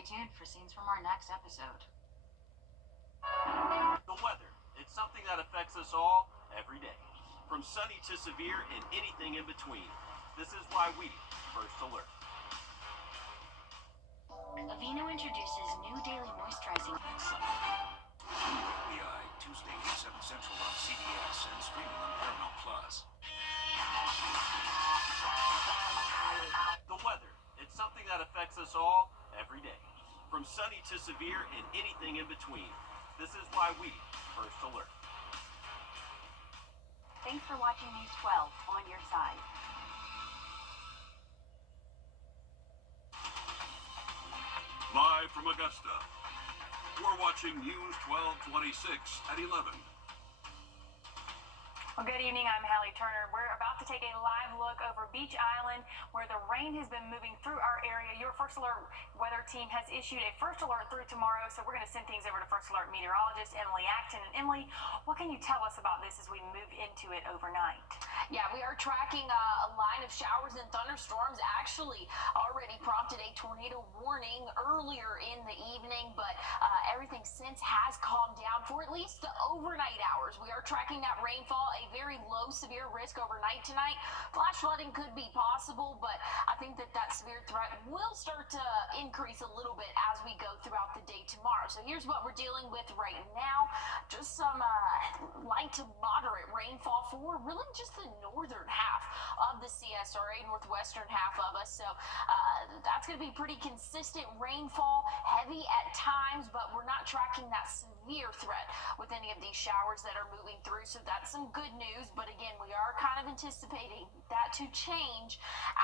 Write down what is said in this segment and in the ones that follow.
Stay tuned for scenes from our next episode. The weather. It's something that affects us all every day. From sunny to severe and anything in between. This is why we first alert. Aveeno introduces new daily moisturizing. FBI, Tuesday, 8, 7 Central on CBS and streaming on Paramount Plus. The weather. It's something that affects us all every day. From sunny to severe and anything in between. This is why we first alert. Thanks for watching News 12 on your side. Live from Augusta, we're watching News 1226 at 11. Well, good evening. I'm Hallie Turner. We're about to take a live look over Beach Island, where the rain has been moving through our area. Your First Alert weather team has issued a first alert through tomorrow, so we're going to send things over to First Alert meteorologist Emily Acton. And Emily, what can you tell us about this as we move into it overnight? Yeah, we are tracking a line of showers and thunderstorms. Actually, already prompted a tornado warning earlier in the evening, but everything since has calmed down for at least the overnight hours. We are tracking that rainfall, a very low severe risk overnight tonight. Flash flooding could be possible, but I think that severe threat will start to increase a little bit as we go throughout the day tomorrow. So here's what we're dealing with right now. Just some light to moderate rainfall for really just the northern half of the CSRA, northwestern half of us. So that's going to be pretty consistent rainfall, heavy at times, but we're not tracking that severe threat with any of these showers that are moving through. So that's some good news. But again, we are kind of anticipating that to change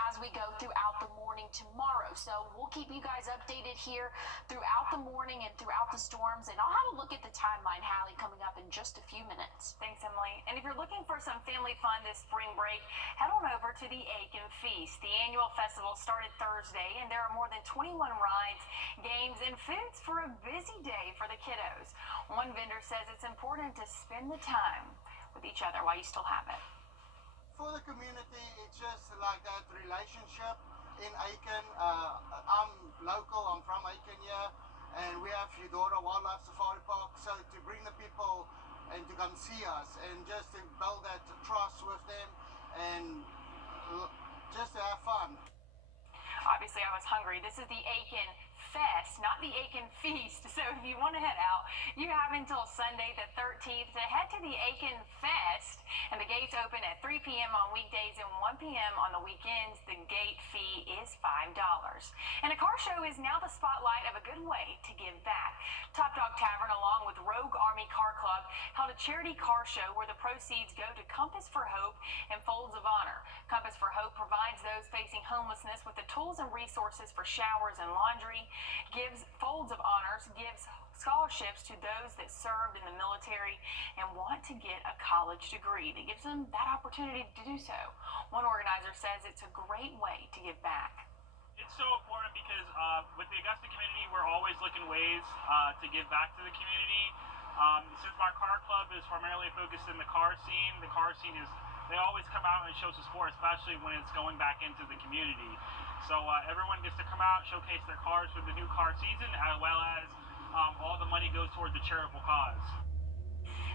as we go throughout the morning tomorrow. So we'll keep you guys updated here throughout the morning and throughout the storms. And I'll have a look at the timeline, Hallie, coming up in just a few minutes. Thanks, Emily. And if you're looking for some family fun this spring break, head on over to the Aiken Feast. The annual festival started Thursday, and there are more than 21 rides, games, and foods for a busy day for the kiddos. One vendor says it's important to spend the time with each other while you still have it. For the community, it's just like that relationship in Aiken. I'm local, I'm from Aiken here, and we have Wrdw Wildlife Safari Park, so to bring the people and to come see us and just to build that trust with them and just to have fun. Obviously, I was hungry. This is the Aiken Fest, not the Aiken Feast. So if you want to head out, you have until Sunday the 13th to head to the Aiken Fest. And the gates open at 3 p.m. on weekdays and 1 p.m. on the weekends. The gate fee is $5. And a car show is now the spotlight of a good way to give back. Top Dog Tavern, along with Rogue Army Car Club, held a charity car show where the proceeds go to Compass for Hope and Folds of Honor. Compass for Hope provides those facing homelessness with the tools and resources for showers and laundry. Gives Folds of Honors gives scholarships to those that served in the military and want to get a college degree. That gives them that opportunity to do so. One organizer says it's a great way to give back. It's so important because with the Augusta community, we're always looking ways to give back to the community. Since our car club is primarily focused in the car scene is, they always come out and show support, especially when it's going back into the community. So everyone gets to come out, showcase their cars for the new car season, as well as all the money goes towards a charitable cause.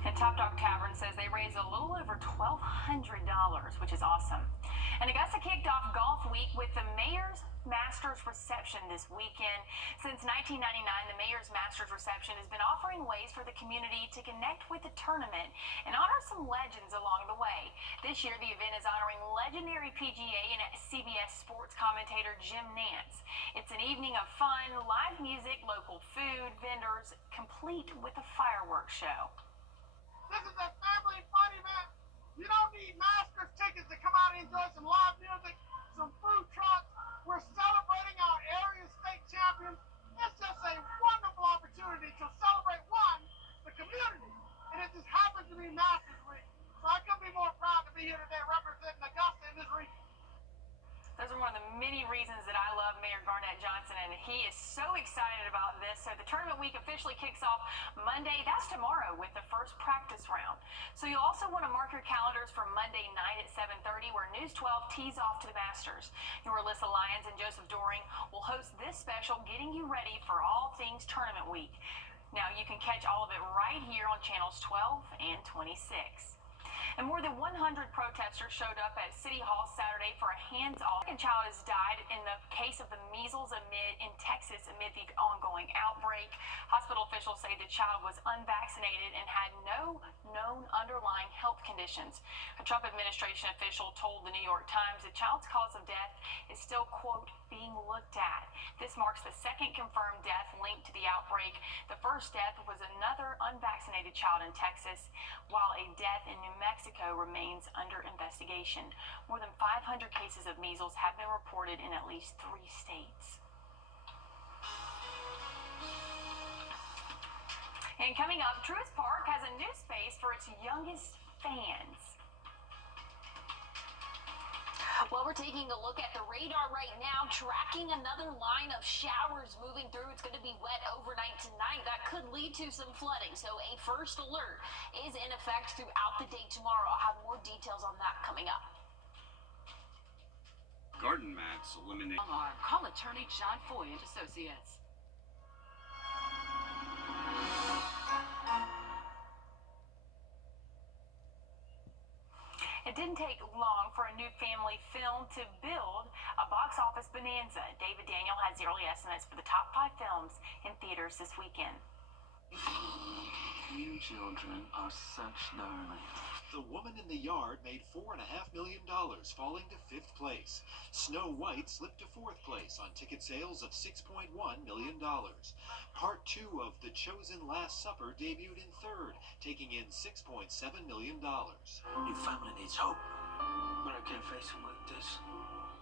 And Top Dog Tavern says they raised a little over $1,200, which is awesome. And Augusta kicked off Golf Week with the Mayor's Masters Reception this weekend. Since 1999, the Mayor's Masters Reception has been offering ways for the community to connect with the tournament and honor some legends along the way. This year, the event is honoring legendary PGA and CBS sports commentator Jim Nantz. It's an evening of fun, live music, local food, vendors, complete with a fireworks show. This is a family fun event. You don't need Masters tickets to come out and enjoy some live music, some food trucks. We're celebrating our area state champions. It's just a wonderful opportunity to celebrate, one, the community, and it just happens to be Masters Week. So I couldn't be more proud to be here today representing Augusta in this region. Those are one of the many reasons that I love Mayor Garnett Johnson, and he he is so excited about this. So the tournament week officially kicks off Monday. That's tomorrow with the first practice round. So you'll also want to mark your calendars for Monday night at 7:30, where News 12 tees off to the Masters. Your Alyssa Lyons and Joseph Doring will host this special, getting you ready for all things tournament week. Now you can catch all of it right here on channels 12 and 26. And more than 100 protesters showed up at City Hall Saturday for a hands-off. A child has died in the case of the measles in Texas amid the ongoing outbreak. Hospital officials say the child was unvaccinated and had no known underlying health conditions. A Trump administration official told the New York Times the child's cause of death is still, quote, being looked at. This marks the second confirmed death linked to the outbreak. The first death was another unvaccinated child in Texas, while a death in New Mexico remains under investigation. More than 500 cases of measles have been reported in at least 3 states. And coming up, Truist Park has a new space for its youngest fans. Well, we're taking a look at the radar right now, tracking another line of showers moving through. It's going to be wet overnight tonight. That could lead to some flooding. So a first alert is in effect throughout the day tomorrow. I'll have more details on that coming up. Garden mats eliminate. Call attorney John Foy and Associates. It didn't take long for a new family film to build a box office bonanza. David Daniel has the early estimates for the top 5 films in theaters this weekend. You children are such darlings. The Woman in the Yard made $4.5 million, falling to 5th place. Snow White slipped to 4th place on ticket sales of $6.1 million. Part 2 of The Chosen Last Supper debuted in 3rd, taking in $6.7 million. Your family needs hope, but I can't face them like this.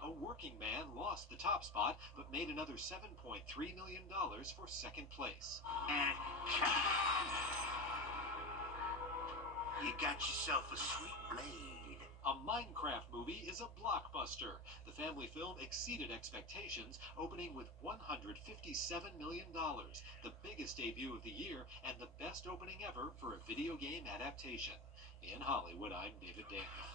A Working Man lost the top spot, but made another $7.3 million for 2nd place. You got yourself a sweet blade. A Minecraft movie is a blockbuster. The family film exceeded expectations, opening with $157 million, the biggest debut of the year and the best opening ever for a video game adaptation. In Hollywood, I'm David Daniel.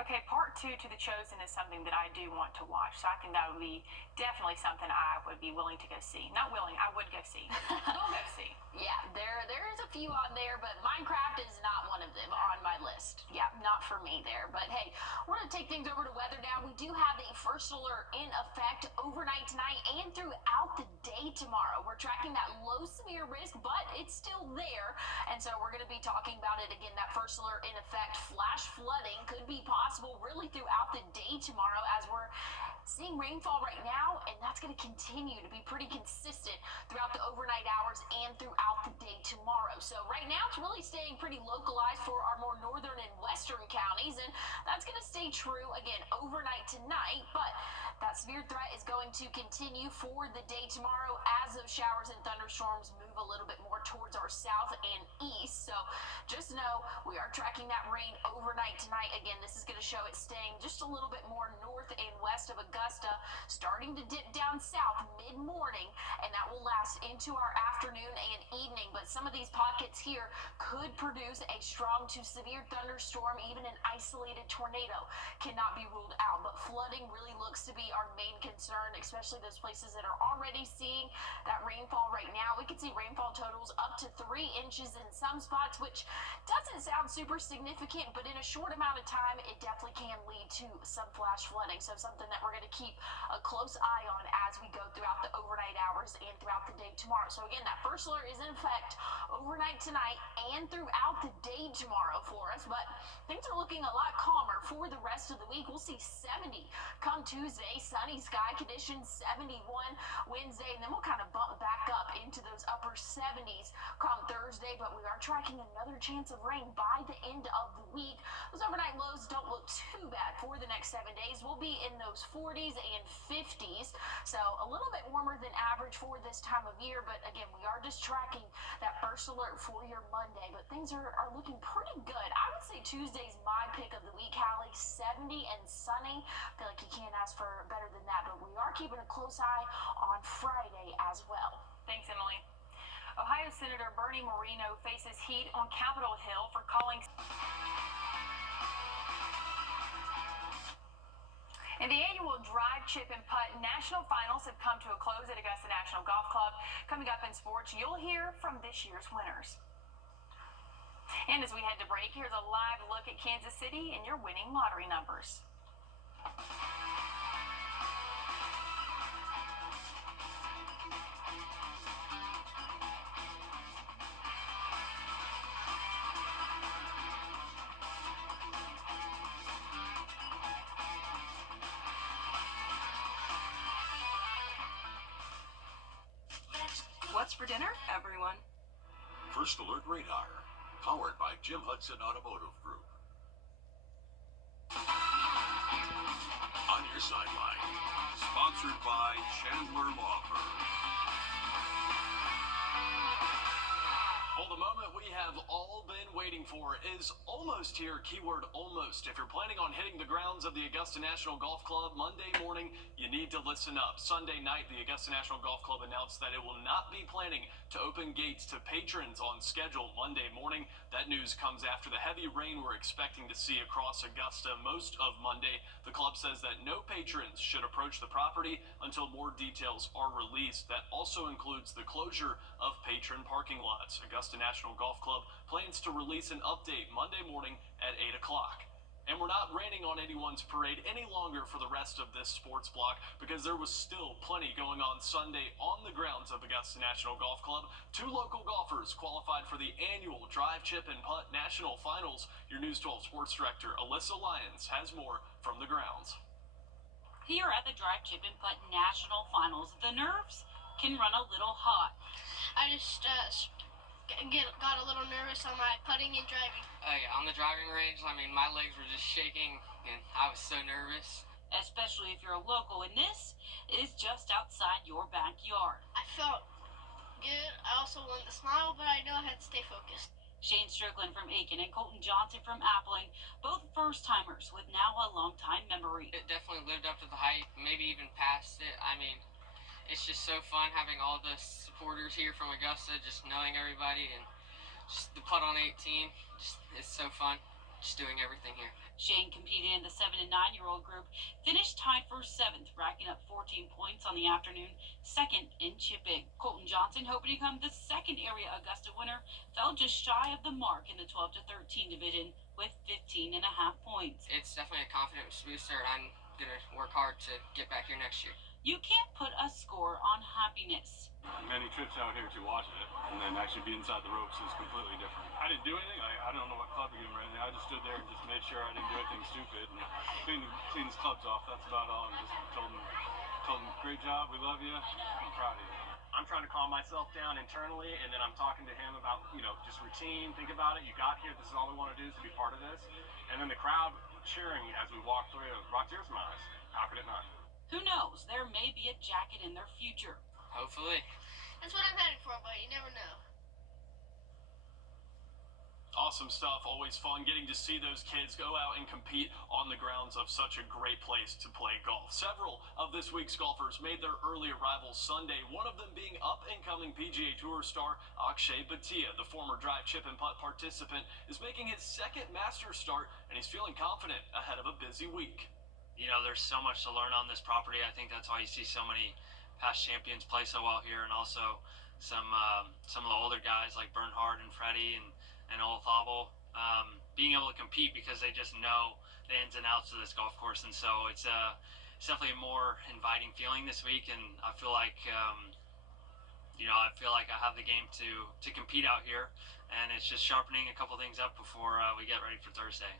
Okay, part 2 to The Chosen is something that I do want to watch, so I think that would be definitely something I would be willing to go see. Not willing, I would go see. We'll go see. Yeah, there is a few on there, but Minecraft is not one of them on my list. Yeah, not for me there. But hey, we're going to take things over to weather now. We do have a first alert in effect overnight tonight and throughout the day tomorrow. We're tracking that low severe risk, but it's still there. And so we're going to be talking about it again. That first alert in effect, flash flooding could be possible really throughout the day tomorrow as we're seeing rainfall right now, and that's going to continue to be pretty consistent throughout the overnight hours and throughout the day tomorrow. So right now it's really staying pretty localized for our more northern and western counties, and that's going to stay true again overnight tonight, but that severe threat is going to continue for the day tomorrow as those showers and thunderstorms move a little bit more towards our south and east. So just know we are tracking that rain overnight tonight. Again, this is going to show it staying just a little bit more north and west of Augusta, starting to dip down south mid-morning, and that will last into our afternoon and evening. But some of these pockets here could produce a strong to severe thunderstorm. Even an isolated tornado cannot be ruled out, but flooding really looks to be our main concern, especially those places that are already seeing that rainfall right now. We could see rainfall totals up to 3 inches in some spots, which doesn't sound super significant, but in a short amount of time it definitely can lead to some flash flooding. So something that we're going to keep a close eye on as we go throughout the overnight hours and throughout the day tomorrow. So again, that first alert is in effect overnight tonight and throughout the day tomorrow for us, but things are looking a lot calmer for the rest of the week. We'll see 70 come Tuesday, sunny sky conditions, 71 Wednesday, and then we'll kind of bump back up into into those upper 70s come Thursday, but we are tracking another chance of rain by the end of the week. Those overnight lows don't look too bad for the next 7 days. We'll be in those 40s and 50s, so a little bit warmer than average for this time of year, but again, we are just tracking that first alert for your Monday, but things are looking pretty good. I would say Tuesday's my pick of the week, Hallie. 70 and sunny. I feel like you can't ask for better than that, but we are keeping a close eye on Friday as well. Thanks, Emily. Ohio Senator Bernie Moreno faces heat on Capitol Hill for calling. And the annual Drive, Chip, and Putt National Finals have come to a close at Augusta National Golf Club. Coming up in sports, you'll hear from this year's winners. And as we head to break, here's a live look at Kansas City and your winning lottery numbers. What's for dinner, everyone? First Alert Radar, powered by Jim Hudson Automotive Group. On your sideline, sponsored by Chandler Law Firm. Well, the moment we have all been waiting for is almost here. Keyword almost. If you're planning on hitting the grounds of the Augusta National Golf Club Monday morning, you need to listen up. Sunday night, the Augusta National Golf Club announced that it will not be planning to open gates to patrons on schedule Monday morning. That news comes after the heavy rain we're expecting to see across Augusta most of Monday. The club says that no patrons should approach the property until more details are released. That also includes the closure of patron parking lots. Augusta National Golf Club plans to release an update Monday morning at 8 o'clock. And we're not raining on anyone's parade any longer for the rest of this sports block because there was still plenty going on Sunday on the grounds of Augusta National Golf Club. 2 local golfers qualified for the annual Drive, Chip, and Putt National Finals. Your News 12 Sports Director Alyssa Lyons has more from the grounds. Here at the Drive, Chip, and Putt National Finals, the nerves can run a little hot. I just got a little nervous on my putting and driving. On the driving range, my legs were just shaking, and I was so nervous. Especially if you're a local, and this is just outside your backyard. I felt good. I also wanted to smile, but I know I had to stay focused. Shane Strickland from Aiken and Colton Johnson from Appling, both first-timers with now a long-time memory. It definitely lived up to the hype, maybe even past it. It's just so fun having all the supporters here from Augusta, just knowing everybody, and just the putt on 18, it's so fun, just doing everything here. Shane competed in the 7 and 9-year-old group, finished tied for 7th, racking up 14 points on the afternoon, 2nd in chipping. Colton Johnson, hoping to become the 2nd area Augusta winner, fell just shy of the mark in the 12 to 13 division with 15.5 points. It's definitely a confidence booster, and I'm going to work hard to get back here next year. You can't put a score on happiness. Many trips out here to watch it, and then actually be inside the ropes is completely different. I didn't do anything. I don't know what club to give him or anything. I just stood there and just made sure I didn't do anything stupid and cleaned his clubs off. That's about all. And just told him, great job. We love you. I'm proud of you. I'm trying to calm myself down internally, and then I'm talking to him about, just routine. Think about it. You got here. This is all we want to do is to be part of this. And then the crowd cheering as we walk through, brought tears to my eyes. How could it not? Who knows? There may be a jacket in their future. Hopefully. That's what I'm headed for, but you never know. Awesome stuff. Always fun getting to see those kids go out and compete on the grounds of such a great place to play golf. Several of this week's golfers made their early arrivals Sunday, one of them being up-and-coming PGA Tour star Akshay Bhatia. The former Drive, Chip, and Putt participant is making his 2nd Masters start, and he's feeling confident ahead of a busy week. There's so much to learn on this property. I think that's why you see so many past champions play so well here, and also some of the older guys like Bernhard and Freddie and Olafable being able to compete because they just know the ins and outs of this golf course. And so it's definitely a more inviting feeling this week, and I feel like I have the game to compete out here, and it's just sharpening a couple things up before we get ready for Thursday.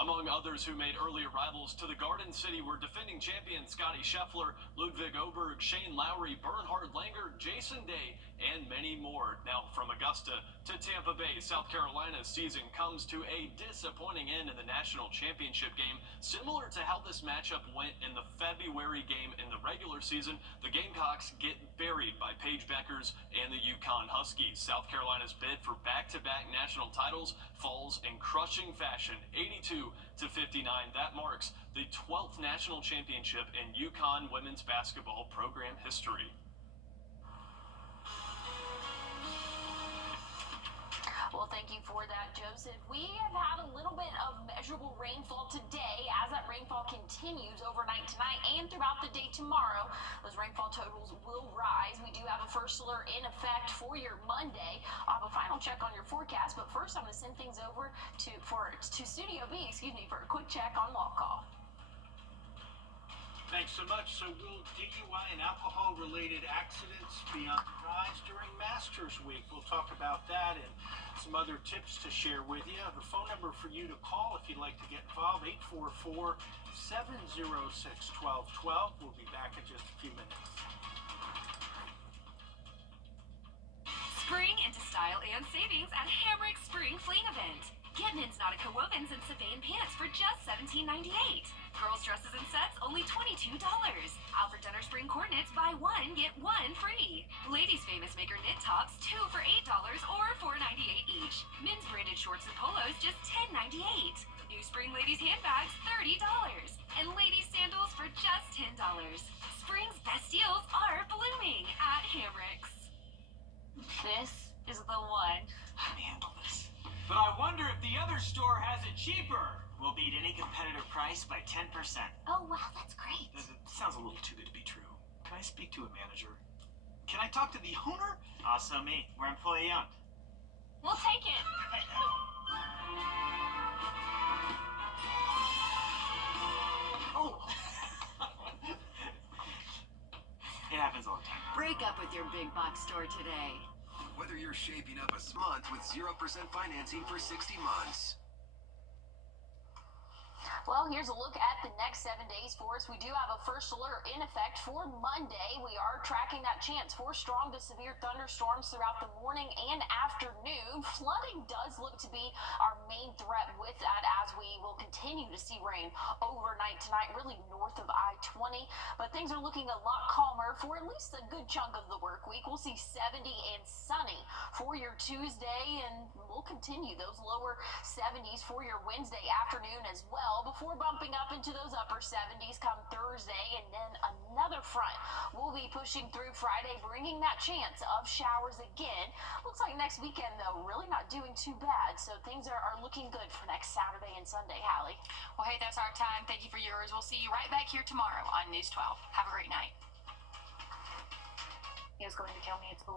Among others who made early arrivals to the Garden City were defending champion Scotty Scheffler, Ludwig Oberg, Shane Lowry, Bernhard Langer, Jason Day, and many more. Now from Augusta to Tampa Bay, South Carolina's season comes to a disappointing end in the national championship game. Similar to how this matchup went in the February game in the regular season, the Gamecocks get buried by Paige Beckers and the UConn Huskies. South Carolina's bid for back-to-back national titles falls in crushing fashion, 82-59. That marks the 12th national championship in UConn women's basketball program history. Well, thank you for that, Joseph. We have had a little bit of measurable rainfall today. As that rainfall continues overnight tonight and throughout the day tomorrow, those rainfall totals will rise. We do have a first alert in effect for your Monday. I'll have a final check on your forecast, but first I'm going to send things over to Studio B, for a quick check on walk call. Thanks so much. So will DUI and alcohol-related accidents be on the rise during Masters Week? We'll talk about that and some other tips to share with you. The phone number for you to call if you'd like to get involved, 844-706-1212. We'll be back in just a few minutes. Spring into style and savings at Hamrick's Spring Fling Event. Get men's Nautica wovens and Sabine pants for just $17.98. Girls' dresses and sets only $22. Alfred Dunner Spring coordinates, buy one, get one free. Ladies' Famous Maker knit tops, 2 for $8 or $4.98 each. Men's branded shorts and polos, just $10.98. New Spring ladies' handbags, $30. And ladies' sandals for just $10. Spring's best deals are blooming at Hamrick's. This is the one. I can handle this. But I wonder if the other store has it cheaper. We'll beat any competitor price by 10%. Oh, wow, that's great. It sounds a little too good to be true. Can I speak to a manager? Can I talk to the owner? Also me. We're employee owned. We'll take it. Oh! It happens all the time. Break up with your big box store today. Whether you're shaping up a month with 0% financing for 60 months. Well, here's a look at the next 7 days for us. We do have a first alert in effect for Monday. We are tracking that chance for strong to severe thunderstorms throughout the morning and afternoon. Flooding does look to be our main threat with that, as we will continue to see rain overnight tonight, really north of I-20. But things are looking a lot calmer for at least a good chunk of the work week. We'll see 70 and sunny for your Tuesday, and we'll continue those lower 70s for your Wednesday afternoon as well, before bumping up into those upper 70s come Thursday. And then another front will be pushing through Friday, bringing that chance of showers again. Looks like next weekend, though, really not doing too bad. So things are looking good for next Saturday and Sunday, Hallie. Well, hey, that's our time. Thank you for yours. We'll see you right back here tomorrow on News 12. Have a great night. He was going to tell me it's